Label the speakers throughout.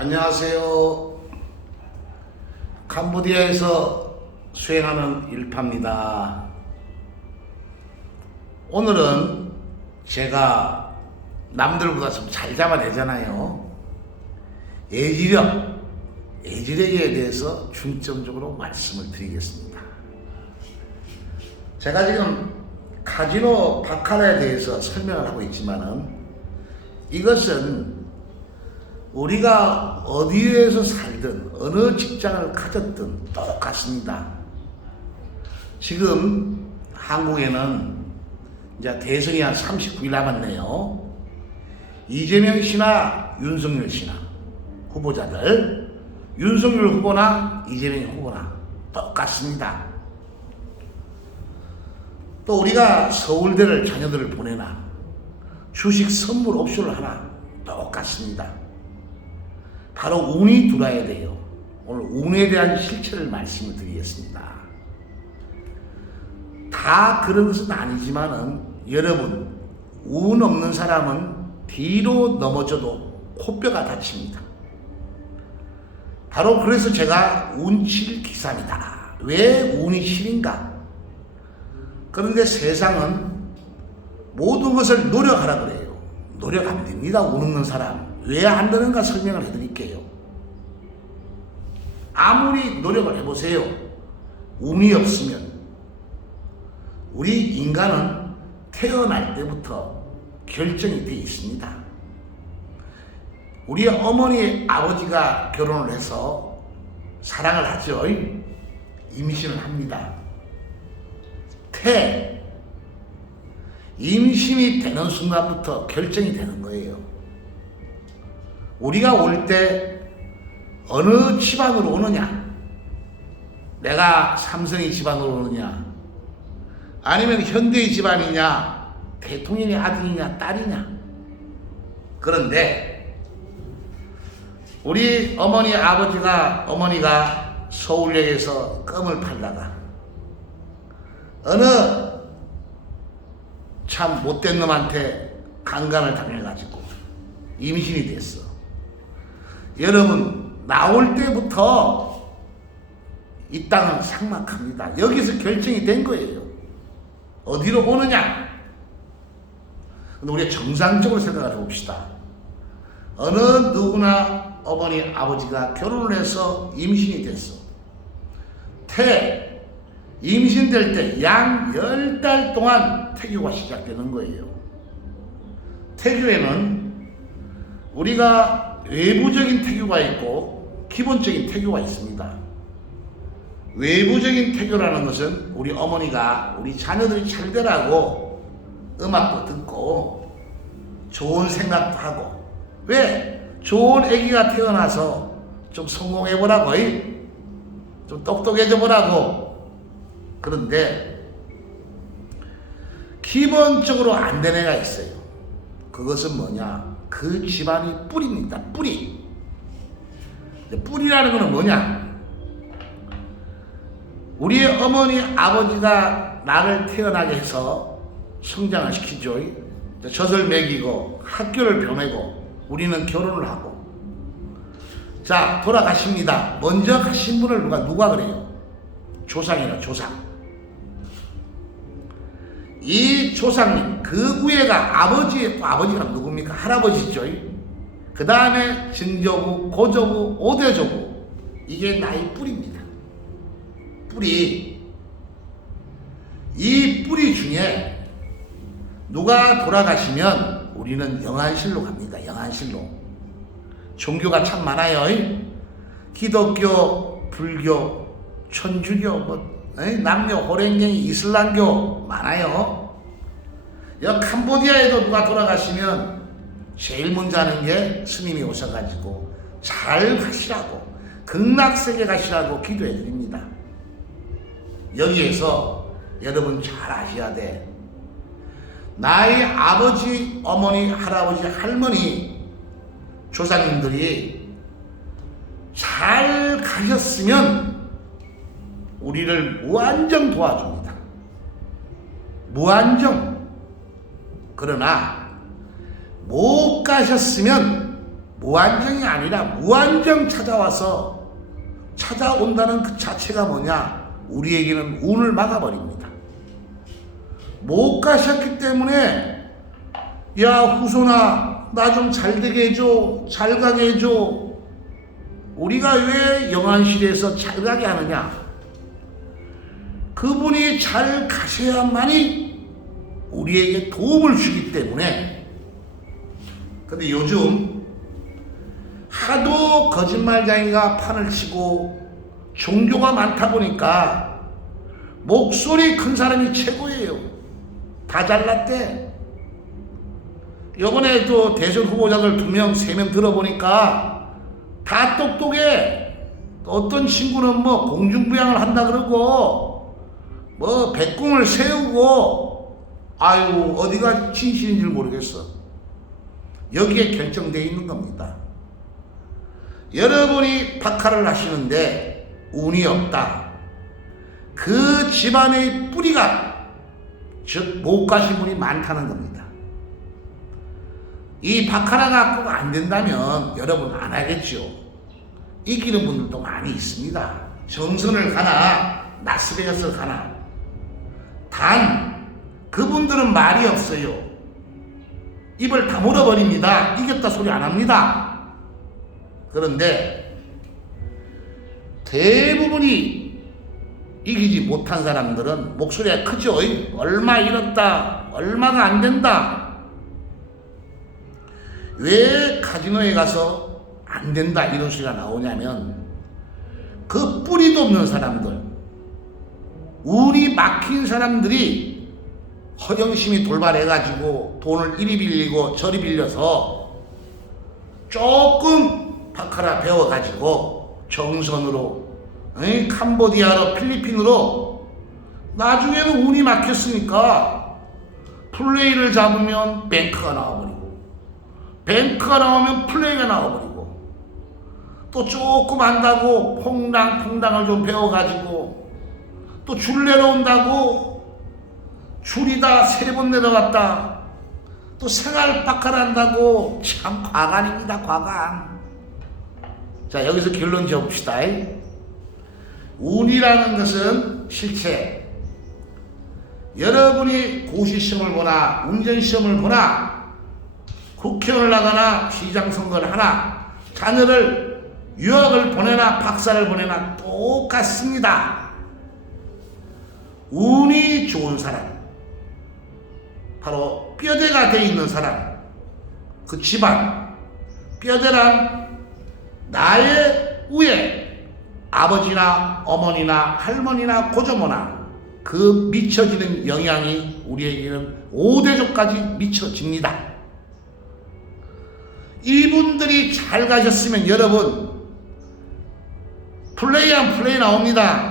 Speaker 1: 안녕하세요. 캄보디아에서 수행하는 일파입니다. 오늘은 제가 남들보다 좀 잘 잡아내잖아요. 예지력, 예지력에 대해서 중점적으로 말씀을 드리겠습니다. 제가 지금 카지노 바카라에 대해서 설명을 하고 있지만은 이것은 우리가 어디에서 살든 어느 직장을 가졌든 똑같습니다. 지금 한국에는 이제 대선이 한 39일 남았네요. 이재명 씨나 윤석열 씨나 후보자들 윤석열 후보나 이재명 후보나 똑같습니다. 또 우리가 서울대를 자녀들을 보내나 주식 선물 옵션을 하나 똑같습니다. 바로 운이 들어야 돼요. 오늘 운에 대한 실체를 말씀을 드리겠습니다. 다 그런 것은 아니지만은 여러분 운 없는 사람은 뒤로 넘어져도 코뼈가 다칩니다. 바로 그래서 제가 운칠 기사입니다. 왜 운이 실인가? 그런데 세상은 모든 것을 노력하라 그래요. 노력 안 됩니다. 운 없는 사람. 왜 안 되는가 설명을 해드릴게요. 아무리 노력을 해보세요. 운이 없으면 우리 인간은 태어날 때부터 결정이 되어 있습니다. 우리 어머니 아버지가 결혼을 해서 사랑을 하죠. 임신을 합니다. 태 임신이 되는 순간부터 결정이 되는 거예요. 우리가 올 때 어느 집안으로 오느냐? 내가 삼성의 집안으로 오느냐? 아니면 현대의 집안이냐? 대통령의 아들이냐, 딸이냐? 그런데 우리 어머니, 아버지가, 어머니가 서울역에서 껌을 팔다가 어느 참 못된 놈한테 강간을 당해가지고 임신이 됐어. 여러분, 나올 때부터 이 땅은 삭막합니다. 여기서 결정이 된 거예요. 어디로 오느냐? 근데 우리가 정상적으로 생각을 해봅시다. 어느 누구나 어머니, 아버지가 결혼을 해서 임신이 됐어. 태, 임신될 때양열달 동안 태교가 시작되는 거예요. 태교에는 우리가 외부적인 태교가 있고 기본적인 태교가 있습니다. 외부적인 태교라는 것은 우리 어머니가 우리 자녀들이 잘 되라고 음악도 듣고 좋은 생각도 하고 왜? 좋은 아기가 태어나서 좀 성공해 보라고 좀 똑똑해져 보라고 그런데 기본적으로 안 된 애가 있어요. 그것은 뭐냐? 그 집안이 뿌리입니다. 뿌리. 뿌리라는 것은 뭐냐? 우리 어머니, 아버지가 나를 태어나게 해서 성장을 시키죠. 젖을 먹이고 학교를 보내고 우리는 결혼을 하고 자 돌아가십니다. 먼저 가신 분을 누가 누가 그래요? 조상이라 조상. 이 조상님 그 위에가 아버지 아버지가 누굽니까? 할아버지죠. 그 다음에 증조부, 고조부, 오대조부 이게 나의 뿌리입니다. 뿌리 이 뿌리 중에 누가 돌아가시면 우리는 영안실로 갑니다. 영안실로 종교가 참 많아요. 기독교, 불교, 천주교, 뭐 남녀, 호랭갱이, 이슬람교 많아요. 여 캄보디아에도 누가 돌아가시면 제일 먼저 하는 게 스님이 오셔가지고 잘 가시라고 극락세계 가시라고 기도해 드립니다. 여기에서 여러분 잘 아셔야 돼. 나의 아버지, 어머니, 할아버지, 할머니, 조상님들이 잘 가셨으면 우리를 무한정 도와줍니다. 무한정. 그러나 못 가셨으면 무한정이 아니라 무한정 찾아와서 찾아온다는 그 자체가 뭐냐? 우리에게는 운을 막아버립니다. 못 가셨기 때문에 야 후손아 나 좀 잘 되게 해줘 잘 가게 해줘 우리가 왜 영안실에서 잘 가게 하느냐 그분이 잘 가셔야만이 우리에게 도움을 주기 때문에 근데 요즘 하도 거짓말쟁이가 판을 치고 종교가 많다 보니까 목소리 큰 사람이 최고예요. 다 잘났대. 요번에 또 대선 후보자들 두 명, 세 명 들어보니까 다 똑똑해. 어떤 친구는 뭐 공중부양을 한다 그러고 뭐 백궁을 세우고 아유 어디가 진실인 줄 모르겠어. 여기에 결정되어 있는 겁니다. 여러분이 박하를 하시는데 운이 없다. 그 집안의 뿌리가 즉 못 가신 분이 많다는 겁니다. 이 박하라 갖고 안 된다면 여러분 안 하겠죠. 이기는 분들도 많이 있습니다. 정선을 가나 나스베가스를 가나 단 그분들은 말이 없어요. 입을 다물어 버립니다. 이겼다 소리 안 합니다. 그런데 대부분이 이기지 못한 사람들은 목소리가 크죠. 얼마 잃었다. 얼마가 안 된다. 왜 카지노에 가서 안 된다 이런 소리가 나오냐면 그 뿌리도 없는 사람들, 운이 막힌 사람들이 허영심이 돌발해가지고 돈을 이리 빌리고 저리 빌려서 조금 바카라 배워가지고 정선으로 에? 캄보디아로 필리핀으로 나중에는 운이 막혔으니까 플레이를 잡으면 뱅크가 나와버리고 뱅크가 나오면 플레이가 나와버리고 또 조금 한다고 퐁당 퐁당을 좀 배워가지고 또 줄 내려온다고 줄이다 세 번 내려갔다. 또 생활 박하한다고 참 과간입니다 과간 자 여기서 결론 지어봅시다. 운이라는 것은 실체. 여러분이 고시시험을 보나 운전시험을 보나 국회의원을 나가나 시장 선거를 하나 자녀를 유학을 보내나 박사를 보내나 똑같습니다 운이 좋은 사람 바로 뼈대가 돼 있는 사람 그 집안 뼈대란 나의 위에 아버지나 어머니나 할머니나 고조모나 그 미쳐지는 영향이 우리에게는 5대조까지 미쳐집니다. 이분들이 잘 가셨으면 여러분 플레이 한 플레이 나옵니다.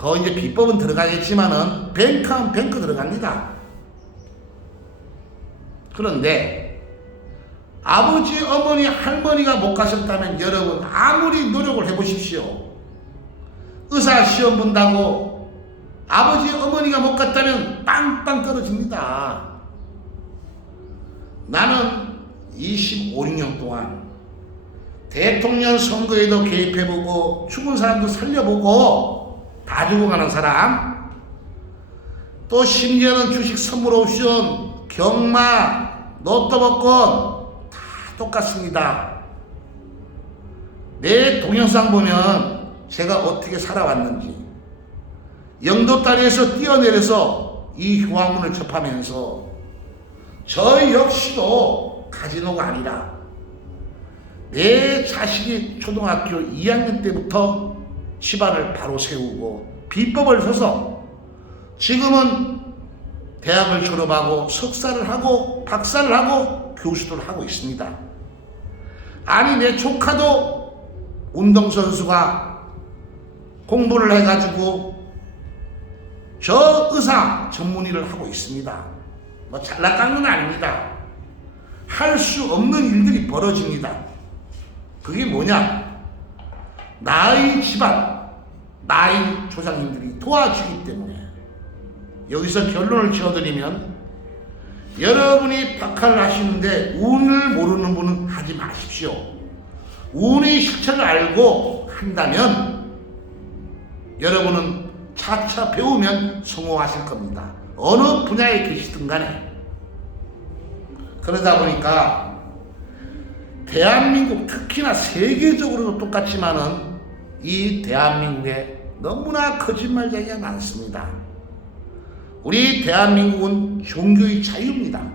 Speaker 1: 더 이제 비법은 들어가겠지만은 뱅크한 뱅크 들어갑니다. 그런데 아버지, 어머니, 할머니가 못 가셨다면 여러분 아무리 노력을 해보십시오. 의사 시험 본다고 아버지, 어머니가 못 갔다면 빵빵 떨어집니다. 나는 25년 동안 대통령 선거에도 개입해보고 죽은 사람도 살려보고 다 죽어가는 사람 또 심지어는 주식 선물 옵션 경마 로또 복권 다 똑같습니다. 내 동영상 보면 제가 어떻게 살아왔는지 영도 다리에서 뛰어내려서 이 휴화문을 접하면서 저 역시도 가지노가 아니라 내 자식이 초등학교 2학년 때부터 집안을 바로 세우고 비법을 써서 지금은 대학을 졸업하고 석사를 하고 박사를 하고 교수를 하고 있습니다. 아니 내 조카도 운동선수가 공부를 해가지고 저 의사 전문의를 하고 있습니다. 뭐 잘났다는 건 아닙니다. 할 수 없는 일들이 벌어집니다. 그게 뭐냐? 나의 집안, 나의 조상님들이 도와주기 때문에 여기서 결론을 지어드리면 여러분이 박하를 하시는데 운을 모르는 분은 하지 마십시오. 운의 실체를 알고 한다면 여러분은 차차 배우면 성공하실 겁니다. 어느 분야에 계시든 간에. 그러다 보니까 대한민국 특히나 세계적으로도 똑같지만은 이 대한민국에 너무나 거짓말쟁이가 많습니다. 우리 대한민국은 종교의 자유입니다.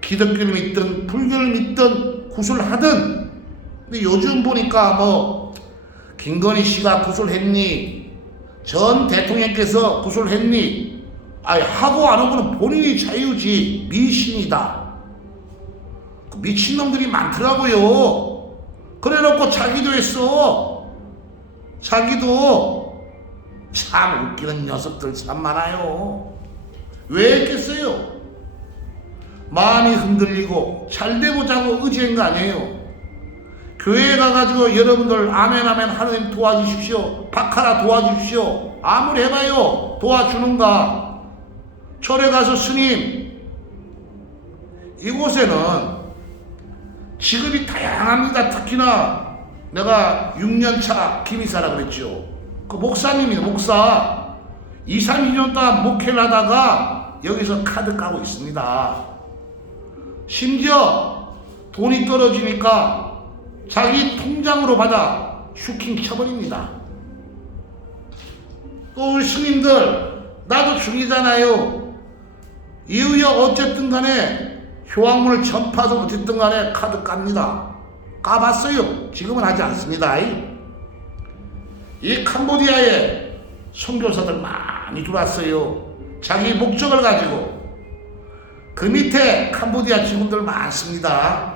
Speaker 1: 기독교를 믿든 불교를 믿든 구술하든 근데 요즘 보니까 뭐 김건희 씨가 구술했니? 전 대통령께서 구술했니? 아니 하고 안 하고는 본인이 자유지 미신이다. 그 미친놈들이 많더라고요. 그래놓고 자기도 했어 자기도 참 웃기는 녀석들 참 많아요. 왜 했겠어요? 마음이 흔들리고 잘 되고자고 의지한 거 아니에요. 교회에 가가지고 여러분들 아멘 아멘 하나님 도와주십시오. 박하라 도와주십시오. 아무리 해봐요. 도와주는가. 절에 가서 스님 이곳에는 직업이 다양합니다. 특히나 내가 6년차 김이사라 그랬죠. 그 목사님이에요, 목사. 2, 3, 2년 동안 목회를 하다가 여기서 카드 까고 있습니다. 심지어 돈이 떨어지니까 자기 통장으로 받아 슈킹 쳐버립니다. 또 우리 스님들, 나도 중이잖아요. 이후에 어쨌든 간에 효황문을 전파도 어쨌든 간에 카드 깝니다. 까봤어요. 지금은 하지 않습니다. 이 캄보디아에 선교사들 많이 들어왔어요. 자기 목적을 가지고 그 밑에 캄보디아 직원들 많습니다.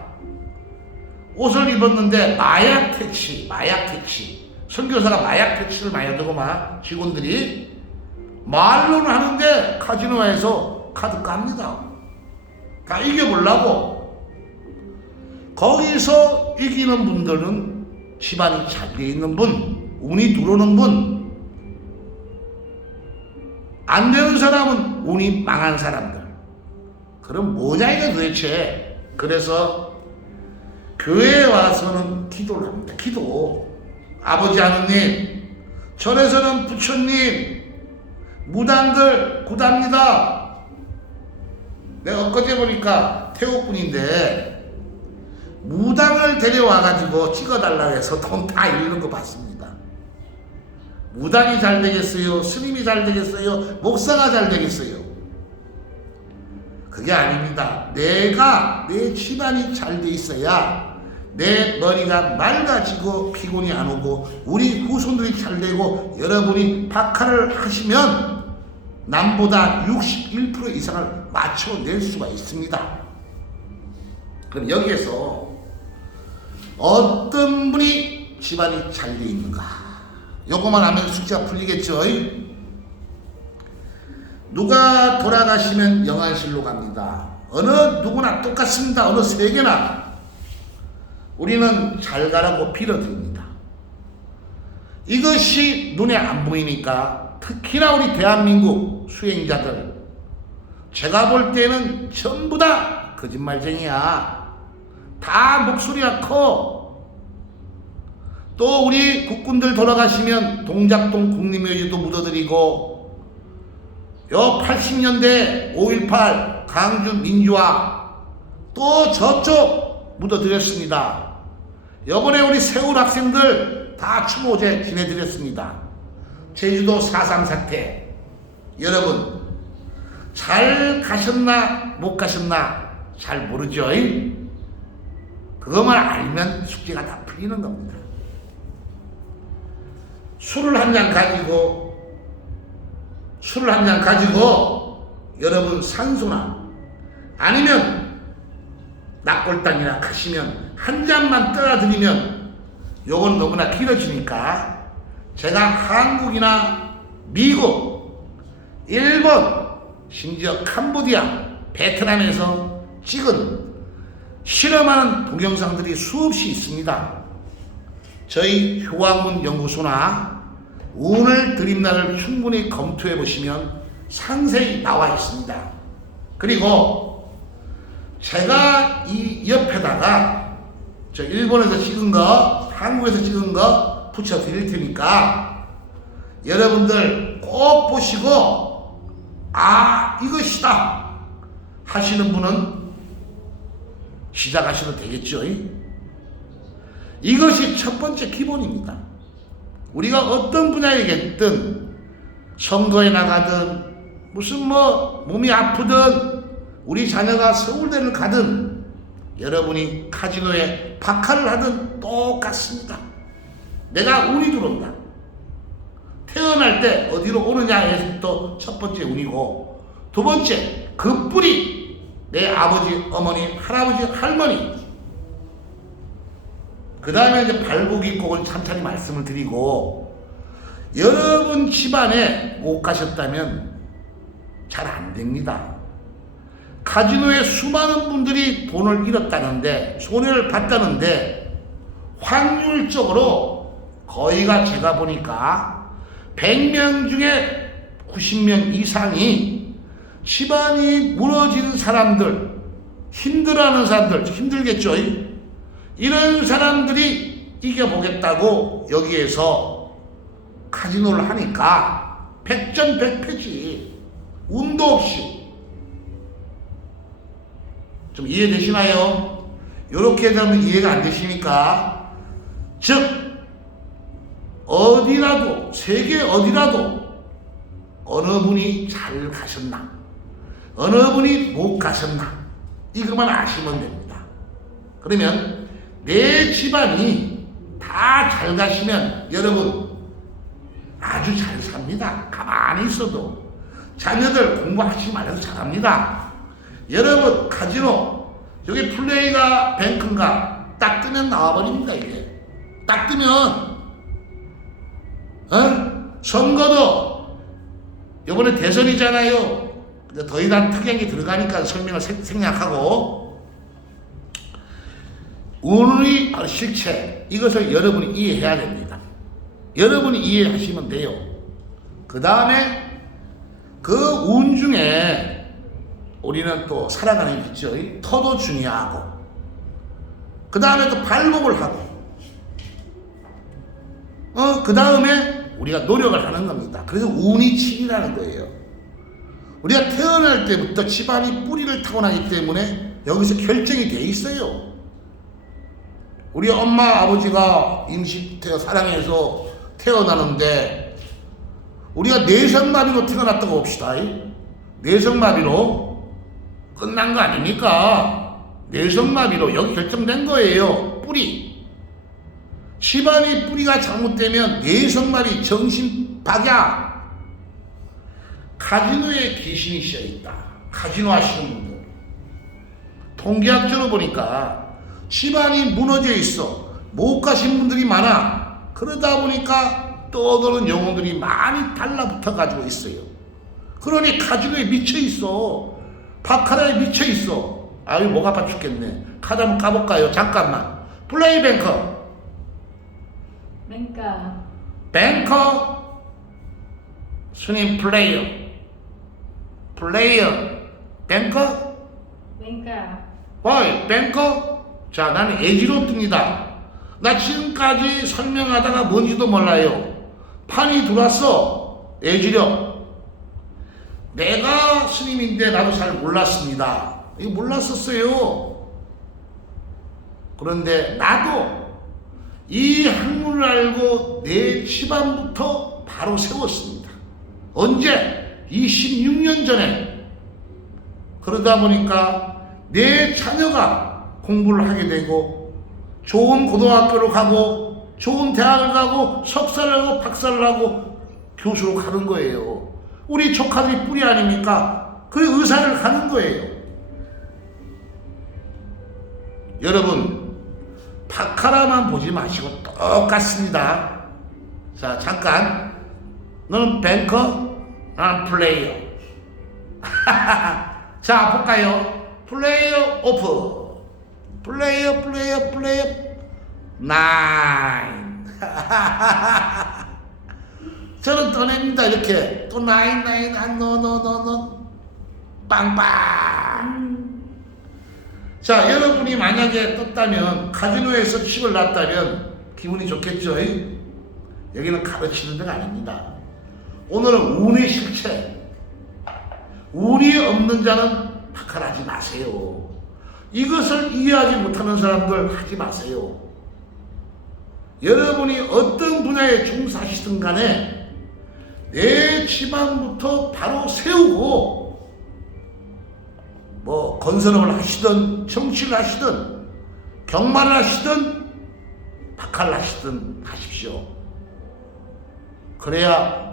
Speaker 1: 옷을 입었는데 마약 퇴치, 마약 퇴치. 선교사가 마약 퇴치를 많이 하더구만 직원들이 말로는 하는데 카지노에서 카드 깝니다. 다 이겨보려고. 거기서 이기는 분들은 집안이 잘 돼 있는 분, 운이 들어오는 분, 안 되는 사람은 운이 망한 사람들. 그럼 뭐냐 이게 도대체. 그래서 교회에 와서는 기도를 합니다. 기도. 아버지 하느님, 절에서는 부처님, 무당들 구답니다. 내가 엊그제 보니까 태국분인데 무당을 데려와가지고 찍어달라고 해서 돈 다 잃는 거 봤습니다. 무당이 잘 되겠어요? 스님이 잘 되겠어요? 목사가 잘 되겠어요? 그게 아닙니다. 내가 내 집안이 잘 돼 있어야 내 머리가 맑아지고 피곤이 안 오고 우리 후손들이 잘 되고 여러분이 박하를 하시면 남보다 61% 이상을 맞춰낼 수가 있습니다. 그럼 여기에서 어떤 분이 집안이 잘 돼 있는가? 요거만 하면 숙제가 풀리겠죠? 누가 돌아가시면 영안실로 갑니다. 어느 누구나 똑같습니다. 어느 세계나 우리는 잘 가라고 빌어드립니다. 이것이 눈에 안 보이니까 특히나 우리 대한민국 수행자들 제가 볼 때는 전부 다 거짓말쟁이야. 다 목소리가 커. 또 우리 국군들 돌아가시면 동작동 국립묘지도 묻어드리고 요 80년대 5.18 강주 민주화 또 저쪽 묻어드렸습니다. 요번에 우리 세울 학생들 다 추모제 지내드렸습니다. 제주도 4.3 사태 여러분 잘 가셨나 못 가셨나 잘 모르죠. 그것만 알면 숙제가 다 풀리는 겁니다. 술을 한 잔 가지고 술을 한 잔 가지고 여러분 산소나 아니면 낙골당이나 가시면 한 잔만 떠나드리면 요건 너무나 길어지니까 제가 한국이나 미국, 일본, 심지어 캄보디아, 베트남에서 찍은 실험하는 동영상들이 수없이 있습니다. 저희 효왕문 연구소나 운을 드림날을 충분히 검토해 보시면 상세히 나와 있습니다. 그리고 제가 이 옆에다가 저 일본에서 찍은 거, 한국에서 찍은 거 붙여 드릴 테니까 여러분들 꼭 보시고 아 이것이다 하시는 분은 시작하셔도 되겠죠. 이것이 첫 번째 기본입니다. 우리가 어떤 분야이겠든 선거에 나가든 무슨 뭐 몸이 아프든 우리 자녀가 서울대를 가든 여러분이 카지노에 박하를 하든 똑같습니다. 내가 운이 들어온다. 태어날 때 어디로 오느냐에서 또첫 번째 운이고 두 번째 그 뿌리 내 아버지 어머니 할아버지 할머니 그 다음에 이제 발복이곡을 찬찬히 말씀을 드리고 여러분 집안에 못 가셨다면 잘 안 됩니다. 카지노에 수많은 분들이 돈을 잃었다는데 손해를 봤다는데 확률적으로 거의가 제가 보니까 100명 중에 90명 이상이 집안이 무너진 사람들 힘들어하는 사람들 힘들겠죠? 이런 사람들이 이겨보겠다고 여기에서 카지노를 하니까 백전백패지. 운도 없이. 좀 이해되시나요? 이렇게 되면 이해가 안 되시니까. 즉 어디라도 세계 어디라도 어느 분이 잘 가셨나 어느 분이 못 가셨나 이것만 아시면 됩니다. 그러면 내 집안이 다 잘 가시면 여러분 아주 잘 삽니다. 가만히 있어도 자녀들 공부하지 말아도 잘합니다. 여러분 카지노 여기 플레이가 뱅크인가 딱 뜨면 나와버립니다 이게 딱 뜨면 어? 선거도 이번에 대선이잖아요. 더 이상 특약이 들어가니까 설명을 생- 생략하고 운의 실체 이것을 여러분이 이해해야 됩니다. 여러분이 이해하시면 돼요. 그 다음에 그 운 중에 우리는 또 살아가는 게 있죠. 터도 중요하고 그 다음에 또 발목을 하고 어, 그 다음에 우리가 노력을 하는 겁니다. 그래서 운이 칠이라는 거예요. 우리가 태어날 때부터 집안이 뿌리를 타고나기 때문에 여기서 결정이 돼 있어요. 우리 엄마 아버지가 임시 태 사랑해서 태어나는데 우리가 내성마비로 태어났다고 봅시다. 내성마비로 끝난 거 아닙니까? 내성마비로 여기 결정된 거예요. 뿌리. 집안이 뿌리가 잘못되면 내성마비 정신 박약. 카지노에 귀신이 씌어 있다. 카지노 하시는 분들. 통계학적으로 보니까 집안이 무너져 있어. 못 가신 분들이 많아. 그러다 보니까 떠도는 영혼들이 많이 달라붙어 가지고 있어요. 그러니 카지노에 미쳐 있어. 바카라에 미쳐 있어. 아유, 목 아파 죽겠네. 카드 한번 까볼까요? 잠깐만. 플레이 뱅커.
Speaker 2: 맹가
Speaker 1: 뱅커. 스님 플레이어. 플레이어. 뱅커. 뱅커? 자, 나는 에지로 뜹니다. 나 지금까지 설명하다가 뭔지도 몰라요. 판이 들어왔어. 에지력. 내가 스님인데 나도 잘 몰랐습니다. 이거 몰랐었어요. 그런데 나도 이 학문을 알고 내 집안부터 바로 세웠습니다. 언제? 26년 전에. 그러다 보니까 내 자녀가 공부를 하게 되고 좋은 고등학교를 가고 좋은 대학을 가고 석사를 하고 박사를 하고 교수로 가는 거예요. 우리 조카들이 뿌리 아닙니까? 그 의사를 가는 거예요. 여러분 바카라만 보지 마시고 똑같습니다. 자 잠깐 너는 뱅커, 난 플레이어. 자 볼까요? 플레이어 오프. 플레이어 플레이어 플레이어 나인. 저는 떠냅니다 이렇게 또 나인 나인 안노노 노 노 빵빵. 자, 여러분이 만약에 떴다면, 카지노에서 칩을 놨다면, 기분이 좋겠죠? 여기는 가르치는 데가 아닙니다. 오늘은 운의 실체. 운이 없는 자는 박탈하지 마세요. 이것을 이해하지 못하는 사람들 하지 마세요. 여러분이 어떤 분야에 종사하시든 간에 내 집안부터 바로 세우고 뭐 건설업을 하시든 정치를 하시든 경마를 하시든 박할을 하시든 하십시오. 그래야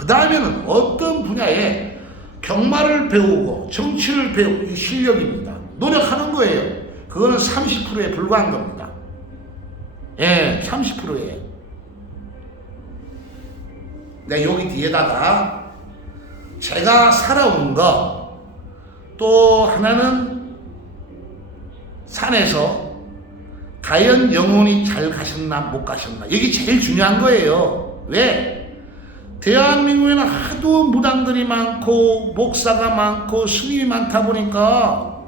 Speaker 1: 그 다음에는 어떤 분야에 경마를 배우고 정치를 배우고 이 실력입니다. 노력하는 거예요. 그거는 30%에 불과한 겁니다. 예, 30%에. 네, 여기 뒤에다가 제가 살아온 거또 하나는 산에서 과연 영혼이 잘 가셨나 못 가셨나 이게 제일 중요한 거예요. 왜? 대한민국에는 하도 무당들이 많고 목사가 많고 스님이 많다 보니까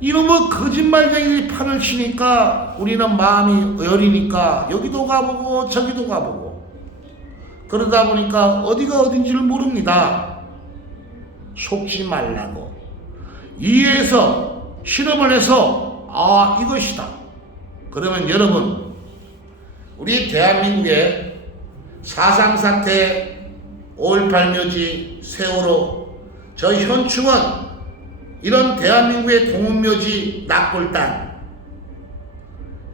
Speaker 1: 이런 뭐 거짓말쟁이들이 판을 치니까 우리는 마음이 여리니까 여기도 가보고 저기도 가보고 그러다 보니까 어디가 어딘지를 모릅니다. 속지 말라고 이해해서 실험을 해서 아 이것이다. 그러면 여러분 우리 대한민국의 사상사태 5.18 묘지 세월호 저 현충원 이런 대한민국의 동원묘지 낙골당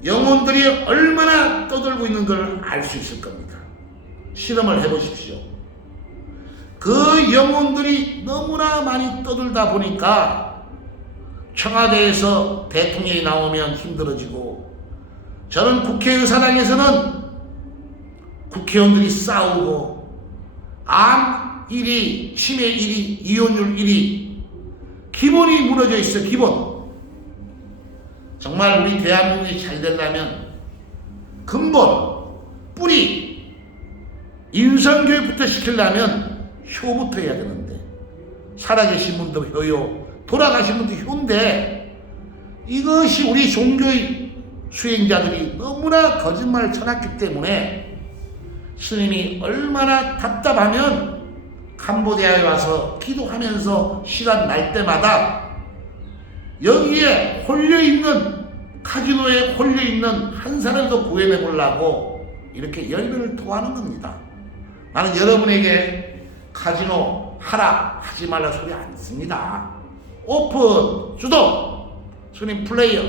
Speaker 1: 영혼들이 얼마나 떠들고 있는 걸 알 수 있을 겁니다. 실험을 해보십시오. 그 영혼들이 너무나 많이 떠들다 보니까 청와대에서 대통령이 나오면 힘들어지고 저는 국회의사당에서는 국회의원들이 싸우고 암 1위, 치매 1위, 이혼율 1위. 기본이 무너져 있어 기본. 정말 우리 대한민국이 잘 되려면 근본 뿌리 인성교육부터 시키려면 효부터 해야 되는데. 살아계신 분도 효요 돌아가신 분도 효인데 이것이 우리 종교의 수행자들이 너무나 거짓말을 쳐놨기 때문에 스님이 얼마나 답답하면 캄보디아에 와서 기도하면서 시간 날 때마다 여기에 홀려있는 카지노에 홀려있는 한 사람도 구해내 보려고 이렇게 열변을 토하는 겁니다. 나는 여러분에게 카지노 하라 하지 말라 소리 안 씁니다. 오픈 주도 스님 플레이어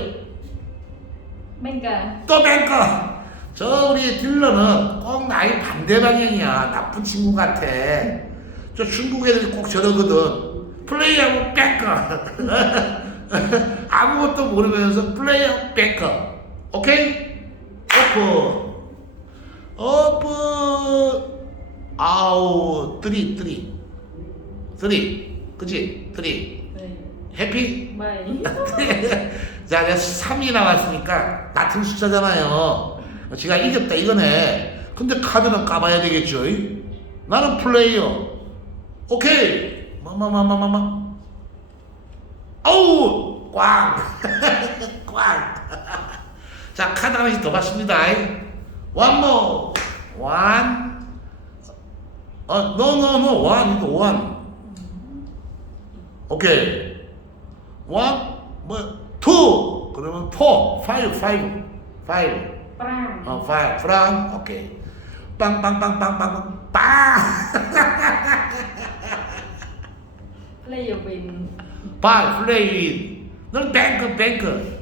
Speaker 2: cạnh
Speaker 1: 또 뱅커 저 우리 딜러는 꼭 나의 반대 방향이야. 나쁜 친구 같아. 저 중국 애들이 꼭 저러거든. 플레이하고 뱅커 아무것도 모르면서 플레이하고 뱅커 오케이? 오픈. 오픈. 아우 쓰리 쓰리. 쓰리. 그치? 쓰리.
Speaker 2: Bảy
Speaker 1: 해피?
Speaker 2: Bảy
Speaker 1: 자, 내가 3이 나왔으니까 같은 숫자잖아요. 제가 이겼다 이거네. 근데 카드는 까봐야 되겠죠. 나는 플레이어. 오케이. 마마마마마마. 아우! 꽝! 꽝! 자, 카드 하나씩 더 받습니다. 원모! 완! 어, 노, 노, 노, 완, 이거 원. 오케이. 원, 뭐, 투! 그러면 포, 파이브, 파이브, 파이브. 5 oh, five from okay bang bang bang
Speaker 2: bang bang bang bang play win
Speaker 1: five play win 넌 뱅크 뱅크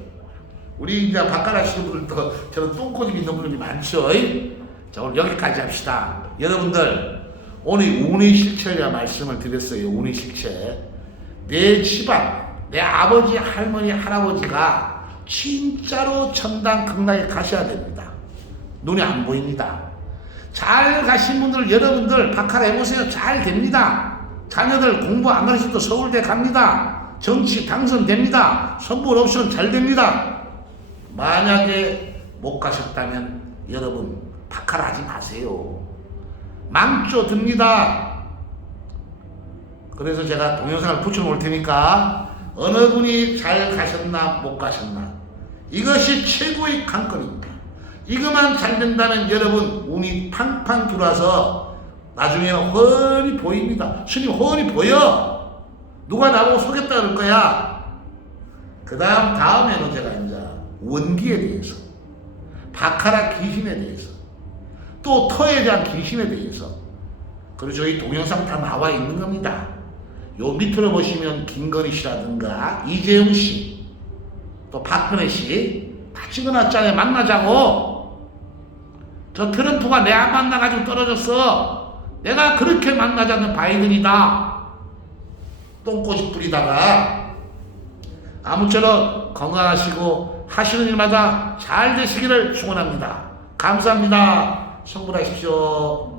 Speaker 1: 우리 이제 바깥 하시는 분들 또 저런 똥꼬집 있는 분들이 많죠 이? 자 오늘 여기까지 합시다. 여러분들 오늘 운의 실체라 말씀을 드렸어요 운의 실체. 내 집안 내 아버지 할머니 할아버지가 진짜로 천당 극락에 가셔야 됩니다. 눈이 안 보입니다. 잘 가신 분들, 여러분들, 박하라 해보세요. 잘 됩니다. 자녀들 공부 안 가르쳐도 서울대 갑니다. 정치 당선됩니다. 선물 옵션 잘 됩니다. 만약에 못 가셨다면 여러분 박하라 하지 마세요. 망조 듭니다. 그래서 제가 동영상을 붙여놓을 테니까 어느 분이 잘 가셨나 못 가셨나 이것이 최고의 관건입니다. 이것만 잘 된다면 여러분 운이 팡팡 들어와서 나중에는 훤히 보입니다. 스님 훤히 보여. 누가 나보고 속였다 그럴 거야. 그 다음 다음에는 제가 이제 원기에 대해서 바카라 귀신에 대해서 또 터에 대한 귀신에 대해서 그리고 저희 동영상 다 나와 있는 겁니다. 요 밑으로 보시면 김건희 씨라든가 이재용 씨, 또 박근혜 씨다 찍어놨잖아요. 만나자고. 저 트럼프가 내 안 만나가지고 떨어졌어. 내가 그렇게 만나자는 바이든이다. 똥꼬집 부리다가 아무쪼록 건강하시고 하시는 일마다 잘 되시기를 축원합니다. 감사합니다. 성불하십시오.